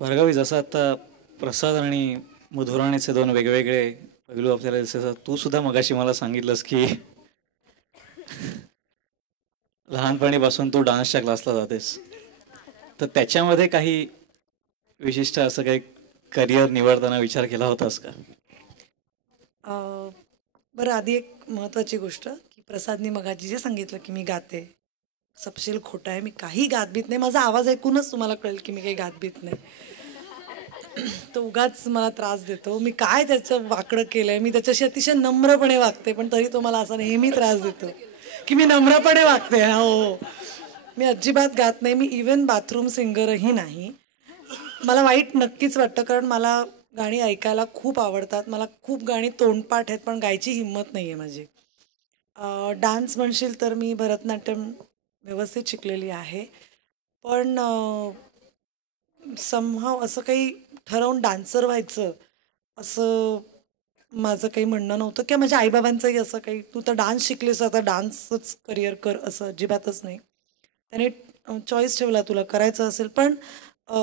भार्गवी, जसं आता प्रसाद आणि मधुराणीचे दोन वेगवेगळे पैलू आपल्याला दिसतात, तू सुद्धा मगाशी मला सांगितलंस की लहानपणीपासून तू डान्सच्या क्लासला जातेस, तर त्याच्यामध्ये काही विशिष्ट असं काही करिअर निवडताना विचार केला होतास का? अ, बरं, आधी एक महत्त्वाची गोष्ट की प्रसादनी मगाशी जे सांगितलं की मी गाते, सपशेल खोटं आहे. मी काही गात-बीत नाही. माझा आवाज ऐकूनच तुम्हाला कळेल की मी काही गात-बीत नाही. तो उगाच मला त्रास देतो. मी काय त्याचं वाकडं केलंय? मी त्याच्याशी अतिशय नम्रपणे वागते, पण तरी तो मला असा नेहमी त्रास देतो की मी नम्रपणे वागते. हो, हो. मी अजिबात गात नाही. मी इव्हन बाथरूम सिंगरही नाही. मला वाईट नक्कीच वाटतं, कारण मला गाणी ऐकायला खूप आवडतात. मला खूप गाणी तोंडपाठ आहेत, पण गायची हिंमत नाही आहे माझी. डान्स म्हणशील तर मी भरतनाट्यम व्यवस्थित शिकलेली आहे. पण समहाव असं काही ठरवून डान्सर व्हायचं, असं माझं काही म्हणणं नव्हतं, किंवा माझ्या आईबाबांचंही असं काही, "तू तर डान्स शिकलीस, आता डान्सच करिअर कर," असं अजिबातच नाही. त्याने चॉईस ठेवला, तुला करायचं असेल. पण अ,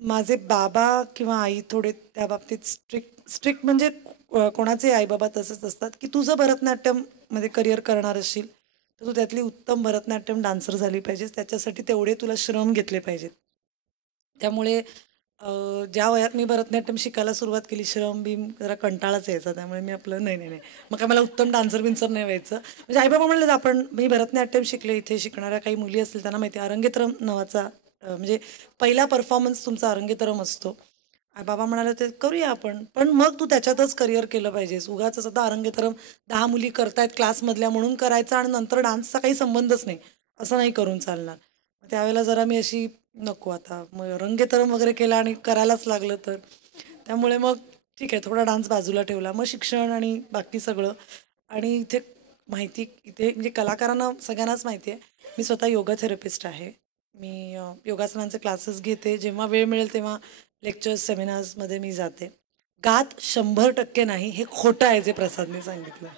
माझे बाबा किंवा आई थोडे त्या बाबतीत स्ट्रिक्ट स्ट्रिक्ट म्हणजे कोणाचे आई-बाबा तसेच असतात, की तू जर भरतनाट्यममध्ये करिअर करणार असशील, तर तू त्यातली उत्तम भरतनाट्यम डान्सर झाली पाहिजेस. त्याच्यासाठी तेवढे तुला श्रम घेतले पाहिजेत. त्यामुळे अ, ज्या वयात मी भरतनाट्यम शिकायला सुरुवात केली, श्रम-बिम जरा कंटाळाच यायचा. त्यामुळे मी आपलं नाही, नाही, नाही. मग काय मला उत्तम डान्सर-बिन्सर नाही व्हायचं. म्हणजे आई-बाबा म्हणले, आपण मी भरतनाट्यम शिकले, इथे शिकणाऱ्या काही मुली असतील त्यांना माहिती आहे, अरंगेत्रम नावाचा म्हणजे पहिला परफॉर्मन्स तुमचा अरंगेत्रम असतो. बाबा म्हणाले, ते करूया आपण. पण मग तू त्याच्यातच करिअर केलं पाहिजेस. उगाचच आता अरंगेत्रम 10 मुली करतायत क्लासमधल्या म्हणून करायचा आणि नंतर डान्सचा काही संबंधच नाही, असं नाही करून चालणार. त्यावेळेला जरा मी अशी, नको आता मग रंगेतरम वगैरे केला आणि करायलाच लागलं तर, त्यामुळे मग ठीक आहे, थोडा डान्स बाजूला ठेवला. मग शिक्षण आणि बाकी सगळं. आणि इथे माहिती, इथे म्हणजे कलाकारांना सगळ्यांनाच माहिती आहे, मी स्वतः योगा थेरपिस्ट आहे. मी योगासनांचे क्लासेस घेते. जेव्हा वेळ मिळेल तेव्हा लेक्चर्स, सेमिनार्समध्ये मी जाते. गात 100% नाही, हे खोटं आहे जे प्रसादने सांगितलं.